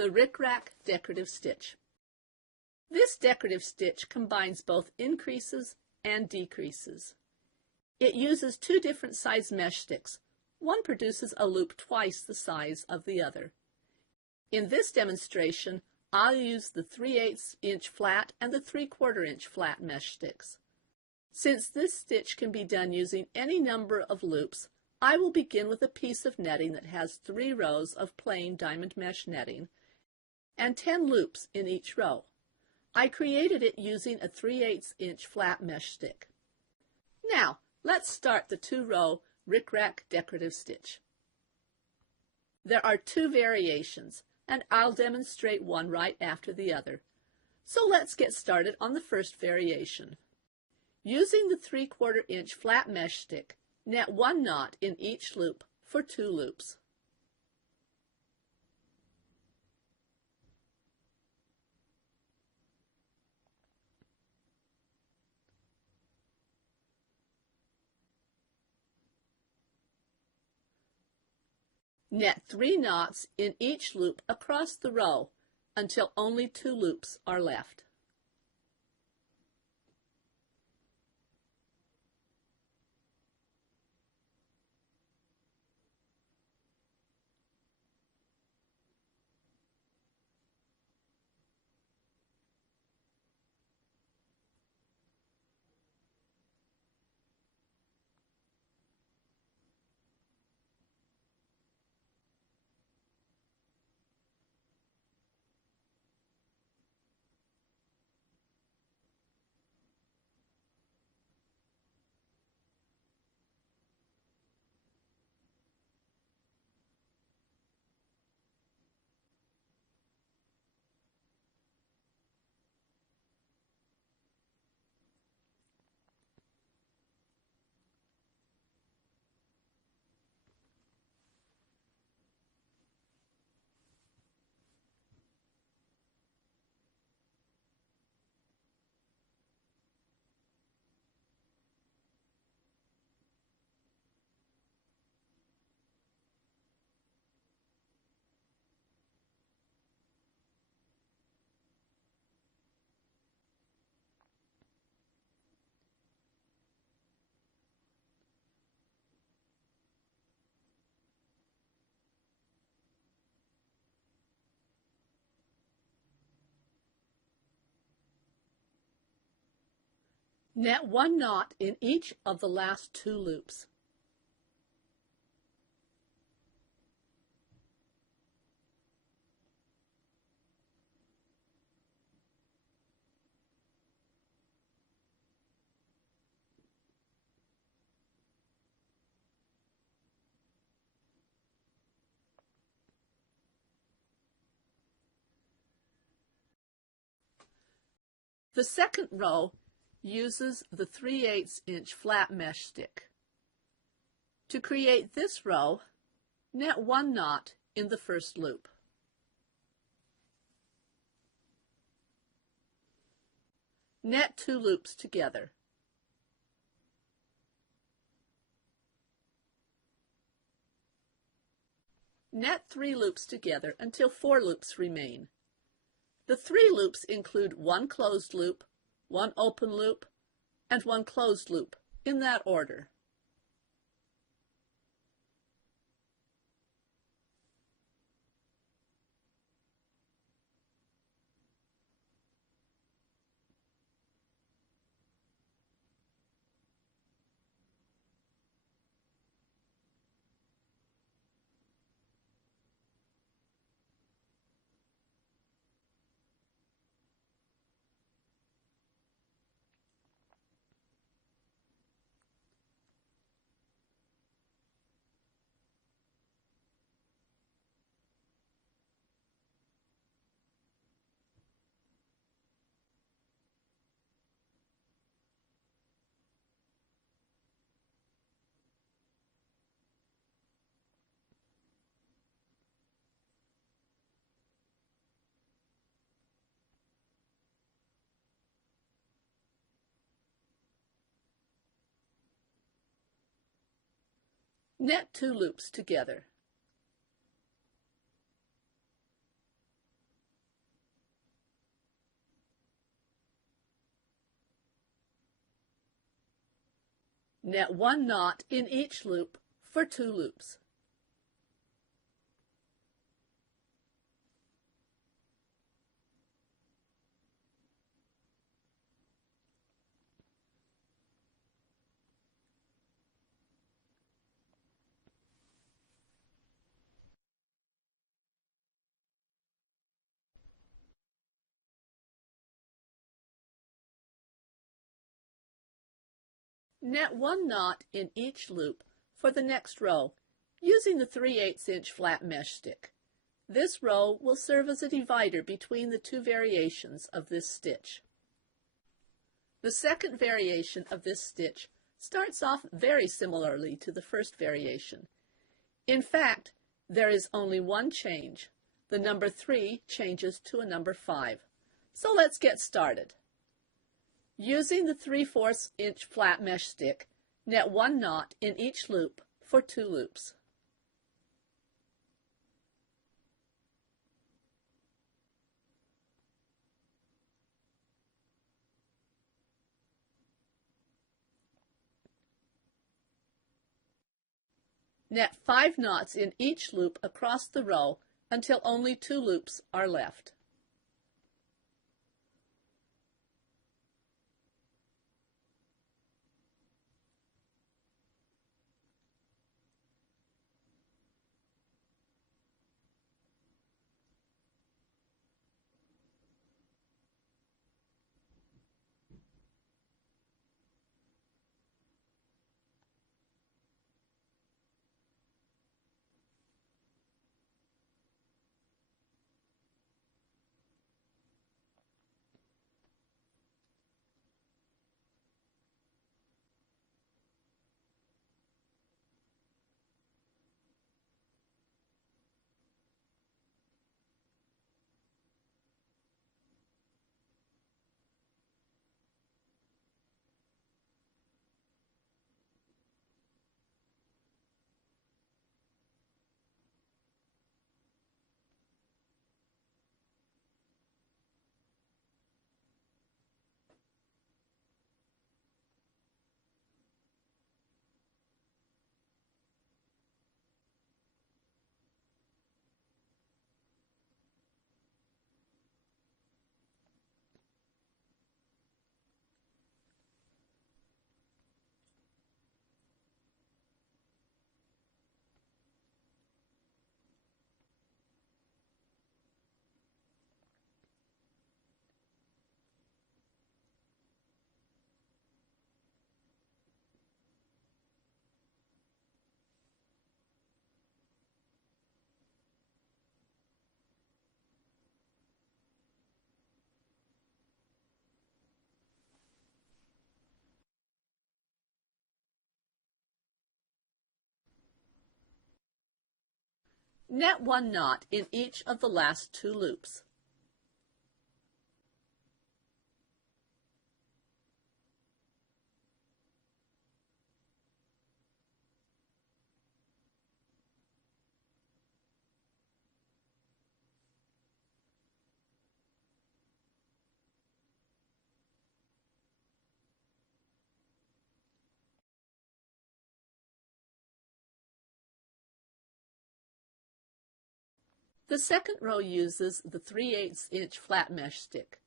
the Rickrack Decorative Stitch. This decorative stitch combines both increases and decreases. It uses two different size mesh sticks. One produces a loop twice the size of the other. In this demonstration, I'll use the 3/8 inch flat and the 3/4 inch flat mesh sticks. Since this stitch can be done using any number of loops, I will begin with a piece of netting that has 3 rows of plain diamond mesh netting and 10 loops in each row. I created it using a 3/8 inch flat mesh stick. Now, let's start the 2-row Rickrack decorative stitch. There are 2 variations, and I'll demonstrate one right after the other. So let's get started on the first variation. Using the 3/4 inch flat mesh stick, net 1 knot in each loop for 2 loops. Net 3 knots in each loop across the row until only 2 loops are left. Net 1 knot in each of the last 2 loops. The second row uses the 3/8 inch flat mesh stick. To create this row, net 1 knot in the first loop. Net 2 loops together. Net 3 loops together until 4 loops remain. The 3 loops include 1 closed loop, 1 open loop, and 1 closed loop, in that order. Net 2 loops together. Net 1 knot in each loop for 2 loops. Net 1 knot in each loop for the next row using the 3/8 inch flat mesh stick. This row will serve as a divider between the two variations of this stitch. The second variation of this stitch starts off very similarly to the first variation. In fact, there is only one change. The number 3 changes to a number 5. So let's get started. Using the 3/4 inch flat mesh stick, net 1 knot in each loop for 2 loops. Net 5 knots in each loop across the row until only 2 loops are left. Net 1 knot in each of the last 2 loops. The second row uses the 3/8 inch flat mesh stick.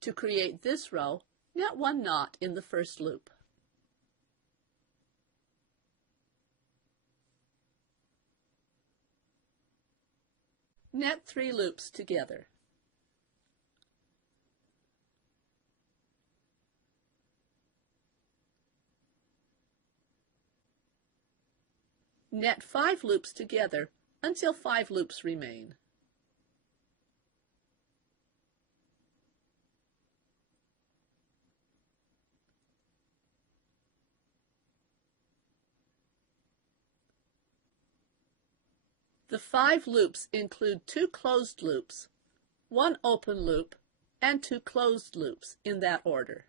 To create this row, net 1 knot in the first loop. Net 3 loops together. Net 5 loops together until 5 loops remain. The 5 loops include 2 closed loops, 1 open loop, and 2 closed loops in that order.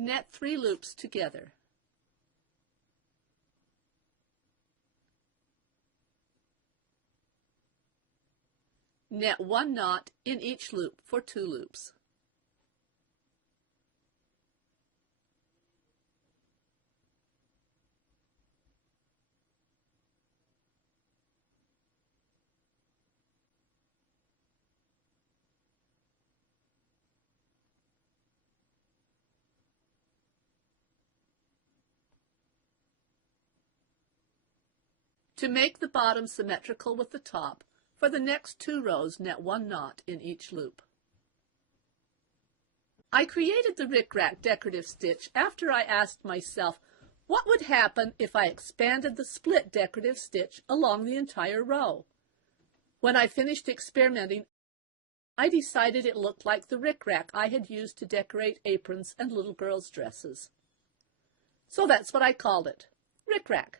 Net 3 loops together. Net 1 knot in each loop for 2 loops. To make the bottom symmetrical with the top, for the next 2 rows, net 1 knot in each loop. I created the Rickrack decorative stitch after I asked myself what would happen if I expanded the split decorative stitch along the entire row. When I finished experimenting, I decided it looked like the Rickrack I had used to decorate aprons and little girls' dresses. So that's what I called it, Rickrack.